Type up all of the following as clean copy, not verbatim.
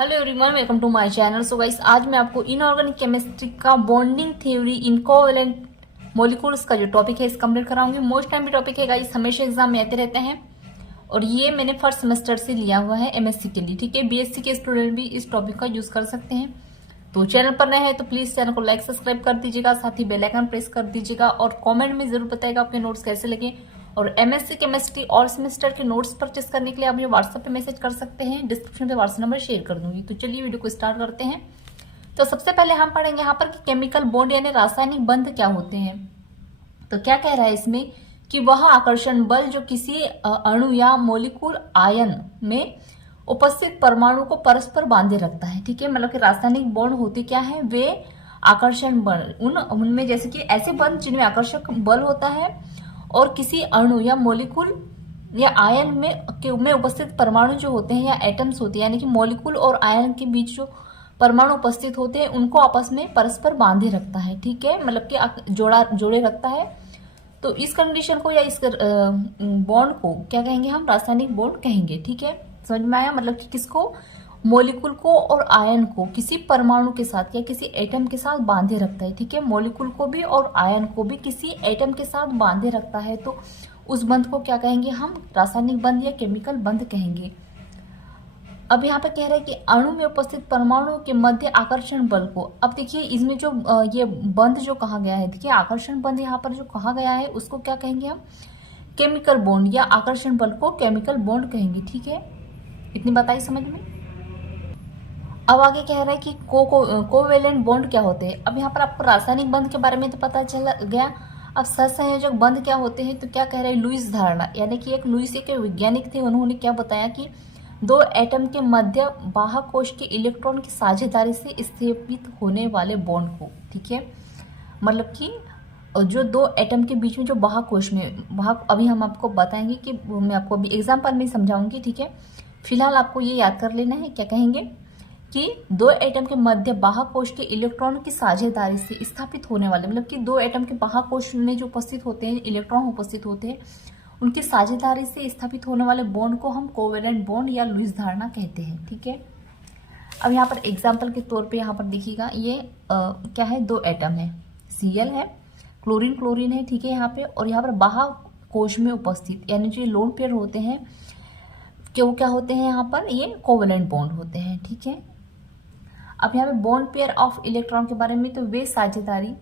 Hello everyone, welcome to my channel. So guys, आज मैं आपको इनऑर्गेनिक केमिस्ट्री का bonding theory in covalent molecules का जो टॉपिक है इस कंप्लीट कराऊंगी। मोस्ट टाइम भी टॉपिक है गाइस, हमेशा एग्जाम में आते रहते हैं और ये मैंने फर्स्ट सेमेस्टर से लिया हुआ है एमएससी के लिए। ठीक है, बीएससी के स्टूडेंट भी इस टॉपिक का यूज कर सकते हैं। तो चैनल पर नए हैं तो प्लीज चैनल को लाइक सब्सक्राइब कर दीजिएगा, साथ ही बेल आइकन प्रेस कर दीजिएगा और कमेंट में जरूर बताइएगा आपके नोट्स कैसे लगे। और एमएससी केमिस्ट्री ऑल सेमेस्टर के नोट्स परचेस करने के लिए आप मुझे व्हाट्सएप पे मैसेज कर सकते हैं। डिस्क्रिप्शन पे व्हाट्सएप नंबर शेयर कर दूंगी। तो चलिए वीडियो को स्टार्ट करते हैं। तो सबसे पहले हम पढ़ेंगे यहाँ पर कि केमिकल बॉन्ड यानी रासायनिक बंध क्या होते हैं। तो क्या कह रहा है इसमें कि वह आकर्षण बल जो किसी अणु या मोलिकुल आयन में उपस्थित परमाणु को परस्पर बांधे रखता है। ठीक है, मतलब कि रासायनिक बॉन्ड होते क्या है, वे आकर्षण बल उनमें जैसे कि ऐसे बंध जिनमें आकर्षक बल होता है और किसी अणु या मोलिकुल या आयन में उपस्थित परमाणु जो होते हैं या एटम्स होते हैं, यानी कि मोलिकुल और आयन के बीच जो परमाणु उपस्थित होते हैं उनको आपस में परस्पर बांधे रखता है। ठीक है, मतलब कि जोड़े रखता है। तो इस कंडीशन को या इस बॉन्ड को क्या कहेंगे, हम रासायनिक बॉन्ड कहेंगे। ठीक है, समझ में आया? मतलब कि किसको, मोलिकुल को और आयन को किसी परमाणु के साथ या किसी एटम के साथ बांधे रखता है। ठीक है, मोलिकुल को भी और आयन को भी किसी एटम के साथ बांधे रखता है। तो उस बंध को क्या कहेंगे, हम रासायनिक बंध या केमिकल बंध कहेंगे। अब यहाँ पे कह रहे हैं कि अणु में उपस्थित परमाणु के मध्य आकर्षण बल को, अब देखिए इसमें जो ये बंध जो कहा गया है, देखिए आकर्षण बंध यहाँ पर जो कहा गया है उसको क्या कहेंगे हम, केमिकल बॉन्ड, या आकर्षण बल को केमिकल बॉन्ड कहेंगे। ठीक है, इतनी बात आई समझ में। अब आगे कह रहा है कि कोवेलेंट बॉन्ड क्या होते हैं। अब यहाँ पर आपको रासायनिक बंध के बारे में तो पता चल गया। अब सहसंयोजक बंध क्या होते हैं, तो क्या कह रहे हैं, लुईस धारणा, यानी कि एक लुईस एक वैज्ञानिक थे, उन्होंने क्या बताया कि दो एटम के मध्य बाह्य कोश के इलेक्ट्रॉन की साझेदारी से स्थापित होने वाले बॉन्ड को, ठीक है, मतलब कि जो दो एटम के बीच में जो बाह्य कोश में अभी हम आपको बताएंगे कि मैं आपको अभी एग्जाम्पल में समझाऊंगी। ठीक है, फिलहाल आपको ये याद कर लेना है, क्या कहेंगे कि दो एटम के मध्य बाह्य कोश के इलेक्ट्रॉन की साझेदारी से स्थापित होने वाले, मतलब कि दो एटम के बाह्य कोश में जो उपस्थित होते हैं, इलेक्ट्रॉन उपस्थित होते हैं, उनकी साझेदारी से स्थापित होने वाले बॉन्ड को हम कोवेलेंट बॉन्ड या लुईस धारणा कहते हैं। ठीक है, अब यहाँ पर एग्जाम्पल के तौर पे यहाँ पर देखिएगा, ये क्या है, दो एटम है, Cl है, क्लोरीन क्लोरीन है। ठीक है, यहाँ पे, और यहाँ पर बाह्य कोश में उपस्थित यानी जो लोन पेयर होते हैं वो क्या होते हैं, यहाँ पर ये कोवेलेंट बॉन्ड होते हैं। ठीक है, अब यहाँ पे बॉन्ड पेयर ऑफ इलेक्ट्रॉन के बारे में, तो वे साझेदारी,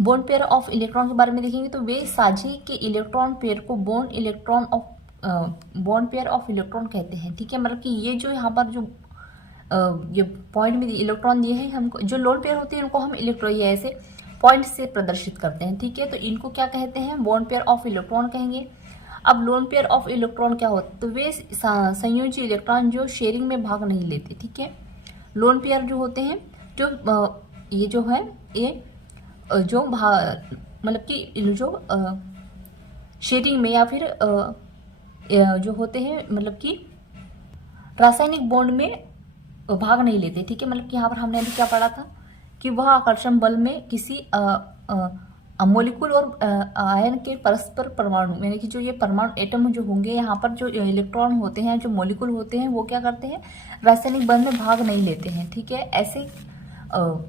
बॉन्ड पेयर ऑफ इलेक्ट्रॉन के बारे में देखेंगे तो वे साझी के इलेक्ट्रॉन पेयर को बॉन्ड पेयर ऑफ इलेक्ट्रॉन कहते हैं। ठीक है, मतलब कि ये जो यहाँ पर जो ये पॉइंट में इलेक्ट्रॉन दिए हैं हमको, जो लोन पेयर होते हैं उनको हम इलेक्ट्रॉन ये ऐसे पॉइंट से प्रदर्शित करते हैं। ठीक है, तो इनको क्या कहते हैं, बॉन्ड पेयर ऑफ इलेक्ट्रॉन कहेंगे। अब लोन पेयर ऑफ इलेक्ट्रॉन क्या होता है, तो वे संयोजी इलेक्ट्रॉन जो शेयरिंग में भाग नहीं लेते। ठीक है, लोन पेयर जो होते हैं, जो ये जो है, ये जो मतलब कि जो शेयरिंग में या फिर जो होते हैं, मतलब कि रासायनिक बॉन्ड में भाग नहीं लेते। ठीक है, मतलब कि यहाँ पर हमने अभी क्या पढ़ा था कि वह आकर्षण बल में किसी मोलिकुल और आयन के परस्पर परमाणु, यानी कि जो ये परमाणु एटम जो होंगे, यहाँ पर जो इलेक्ट्रॉन होते हैं, जो मोलिकुल होते हैं, वो क्या करते हैं, रासायनिक बंध में भाग नहीं लेते हैं। ठीक है, ऐसे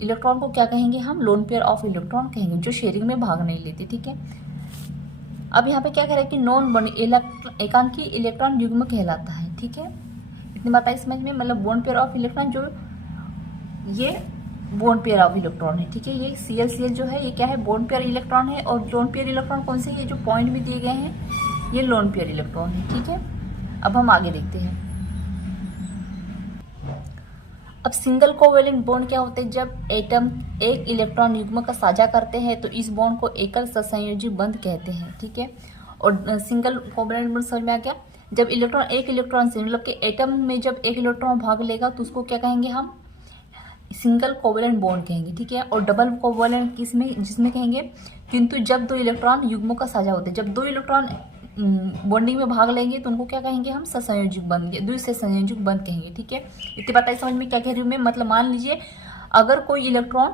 इलेक्ट्रॉन को क्या कहेंगे, हम लोन पेयर ऑफ इलेक्ट्रॉन कहेंगे, जो शेयरिंग में भाग नहीं लेते। ठीक है, अब यहाँ पे क्या कह रहा है कि नॉन बॉन्ड एकांकी इलेक्ट्रॉन युग्म कहलाता है। ठीक है, इतनी बात आई समझ में। मतलब बॉन्ड पेयर ऑफ इलेक्ट्रॉन, जो ये बॉन्ड पेयर ऑफ इलेक्ट्रॉन है। ठीक है, ये Cl जो है ये क्या है, बॉन्ड पेयर इलेक्ट्रॉन है। और लोन पेयर इलेक्ट्रॉन कौन से, ये जो पॉइंट भी दिए गए हैं ये लोन पेयर इलेक्ट्रॉन है। ठीक है, अब हम आगे देखते हैं। अब सिंगल कोवेलेंट बॉन्ड क्या होते हैं, जब एटम एक इलेक्ट्रॉन युग्म का साझा करते हैं तो इस बॉन्ड को एकल सहसंयोजी बंध कहते हैं। ठीक है, और सिंगल कोवेलेंट बॉन्ड समझ में आ गया, जब एक इलेक्ट्रॉन से, मतलब कि एटम में जब एक इलेक्ट्रॉन भाग लेगा तो उसको क्या कहेंगे, हम सिंगल कोवेलेंट बॉन्ड कहेंगे। ठीक है, और डबल कोवेलेंट जिसमें कहेंगे, किंतु जब दो इलेक्ट्रॉन युग्मों का साझा होते हैं, जब दो इलेक्ट्रॉन बॉन्डिंग में भाग लेंगे तो उनको क्या कहेंगे, हम सहसंयोजक बंध, द्विसहसंयोजक बंध कहेंगे। ठीक है, इतनी बात है समझ में, क्या कह रही हूँ मैं, मतलब मान लीजिए अगर कोई इलेक्ट्रॉन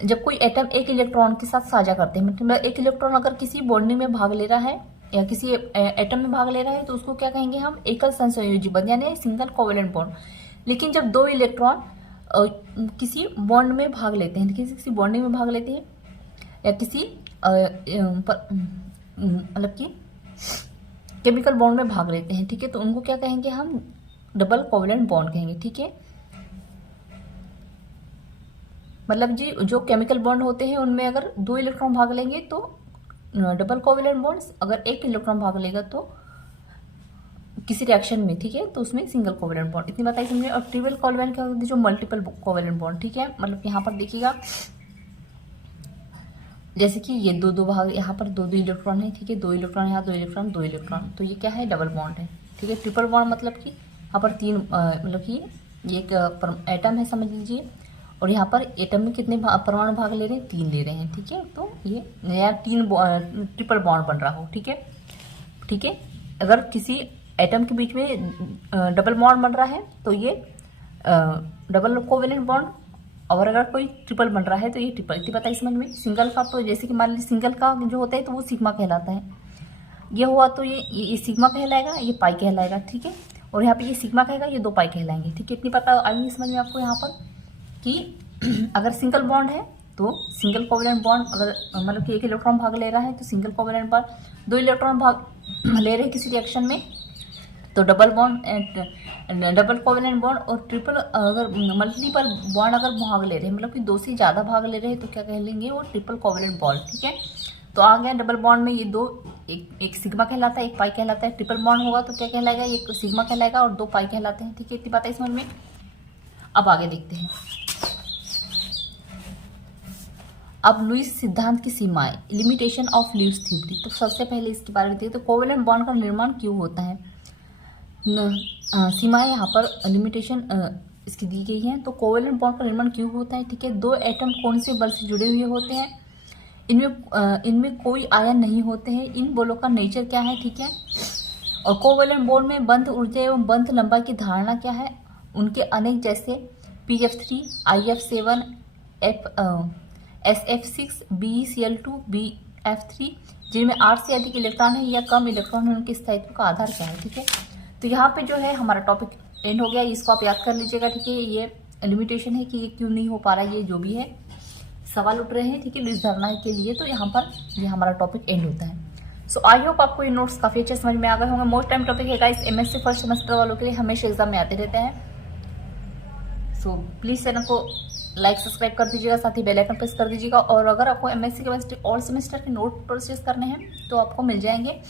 जब कोई एटम एक इलेक्ट्रॉन के साथ साझा करते हैं, मतलब एक इलेक्ट्रॉन अगर किसी बॉन्डिंग में भाग ले रहा है या किसी एटम में भाग ले रहा है तो उसको क्या कहेंगे हम, एकल संयोजी बंध यानी सिंगल कोवेलेंट बॉन्ड। लेकिन जब दो इलेक्ट्रॉन किसी बॉन्ड में भाग लेते हैं, किसी बॉन्डिंग में भाग लेते हैं या किसी मतलब कि केमिकल बॉन्ड में भाग लेते हैं, ठीक है, तो उनको क्या कहेंगे हम, डबल कोवेलेंट बॉन्ड कहेंगे, ठीक है। मतलब जी जो केमिकल बॉन्ड होते हैं उनमें अगर दो इलेक्ट्रॉन भाग लेंगे तो डबल कोवेलेंट बॉन्ड्स, अगर एक इलेक्ट्रॉन भाग लेगा तो किसी रिएक्शन में, ठीक है, तो उसमें सिंगल कोवेलेंट बॉन्ड। इतनी बताई समझे। और ट्रिपल कोवेलेंट क्या होती है, जो मल्टीपल कोवेलेंट बॉन्ड, ठीक है, मतलब यहाँ पर देखिएगा जैसे कि ये दो भाग, यहाँ पर दो इलेक्ट्रॉन है, ठीक है, दो इलेक्ट्रॉन, यहाँ दो इलेक्ट्रॉन, तो ये क्या है, डबल बॉन्ड है, ठीक है। ट्रिपल बॉन्ड मतलब कि यहाँ पर तीन मतलब कि ये एक एटम है समझ लीजिए, और यहाँ पर एटम में कितने परमाणु भाग ले रहे हैं, 3 ले रहे हैं, ठीक है, तो ये नया ट्रिपल बॉन्ड बन रहा हो, ठीक है, ठीक है। अगर किसी एटम के बीच में डबल बॉन्ड बन रहा है तो ये डबल कोवेलेंट बॉन्ड, और अगर कोई ट्रिपल बन रहा है तो ये ट्रिपल। इतनी पता है समझ में। सिंगल का तो जैसे कि मान लीजिए सिंगल का जो होता है तो वो सिग्मा कहलाता है, ये हुआ तो ये सिग्मा कहलाएगा, ये पाई कहलाएगा, ठीक है, और यहाँ पे ये सिग्मा कहेगा, ये 2 पाई कहलाएंगे, ठीक है। इतनी पता आएंगी समझ में आपको यहाँ पर कि अगर सिंगल बॉन्ड है तो सिंगल कोवेलेंट बॉन्ड, अगर मतलब कि एक इलेक्ट्रॉन भाग ले रहा है तो सिंगल कोवेलेंट बॉन्ड, 2 इलेक्ट्रॉन भाग ले रहे हैं किसी रिएक्शन में तो double bond, double covalent bond, और ट्रिपल अगर मल्टीपल बॉन्ड अगर भाग ले रहे हैं, मतलब कि 2 से ज़्यादा भाग ले रहे हैं तो क्या कह लेंगे, वो ट्रिपल कोवेलेंट बॉन्ड, ठीक है। तो आ गया डबल बॉन्ड में ये 2, एक सिग्मा कहलाता है, एक पाई कहलाता है। ट्रिपल बॉन्ड होगा तो क्या कहलाएगा, एक सिग्मा कहलाएगा और 2 पाई कहलाते हैं, ठीक है। इतनी बात है समझ में। अब आगे देखते हैं। अब लुईस सिद्धांत की सीमाएं, लिमिटेशन ऑफ लुईस थ्योरी। तो सबसे पहले इसके बारे में देखते हैं, तो कोवेलेंट बॉन्ड का निर्माण क्यों होता है। सीमाएं यहाँ पर लिमिटेशन इसकी दी गई है। तो कोवेलेंट बॉन्ड का निर्माण क्यों होता है, ठीक है। 2 एटम कौन से बल से जुड़े हुए होते हैं, इनमें कोई आयन नहीं होते हैं, इन बलों का नेचर क्या है, ठीक है। और कोवेलेंट बॉन्ड में बंध ऊर्जा एवं बंध लंबाई की धारणा क्या है, उनके अनेक जैसे PF3, IF7, SF6, BeCl2, BF3 जिनमें 8 से अधिक इलेक्ट्रॉन है या कम इलेक्ट्रॉन है, उनके स्थायित्व का आधार क्या है, ठीक है। तो यहाँ पे जो है हमारा टॉपिक एंड हो गया, इसको आप याद कर लीजिएगा, ठीक है। ये लिमिटेशन है कि ये क्यों नहीं हो पा रहा है, ये जो भी है सवाल उठ रहे हैं, ठीक है, लुईस धारणा के लिए। तो यहाँ पर ये हमारा टॉपिक एंड होता है। सो आई होप आपको ये नोट्स काफ़ी अच्छे समझ में आ गए होंगे। मोस्ट टाइम टॉपिक है गाइस, MSc फर्स्ट सेमेस्टर वालों के लिए हमेशा एग्जाम में आते रहते हैं। सो प्लीज़ चैनल को लाइक सब्सक्राइब कर दीजिएगा, साथ ही बेल आइकन प्रेस कर दीजिएगा। और अगर आपको MSc केमिस्ट्री ऑल सेमेस्टर के नोट परचेज करने हैं तो आपको मिल जाएंगे।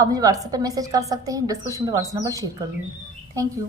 आप मुझे व्हाट्सएप पे मैसेज कर सकते हैं, डिस्क्रिप्शन में व्हाट्सएप नंबर शेयर कर दूँगी। Thank you.